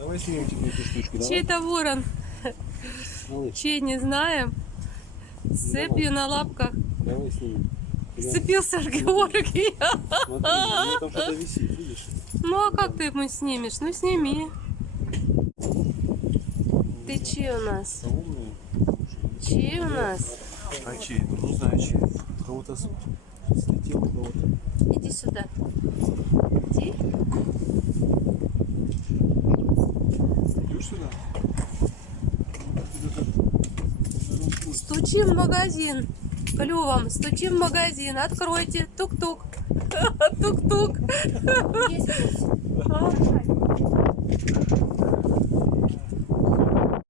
Давай снимем тебе эту штучку, давай. Чей это ворон? Малыш, Чей, не знаем. С цепью на лапках. давай снимем. Сцепился ж Георгий. Смотри, у меня там что-то висит, видишь? Ну а как ты ему снимешь? Ну сними. Ты чей у нас? Умные. Чей у нас? А чей? Ну, не знаю чей. Кого-то слетел, кого-то. Иди сюда. Иди. Идешь сюда? Стучи в магазин. Клювом. Стучи в магазин. Откройте. Тук-тук. Тук-тук.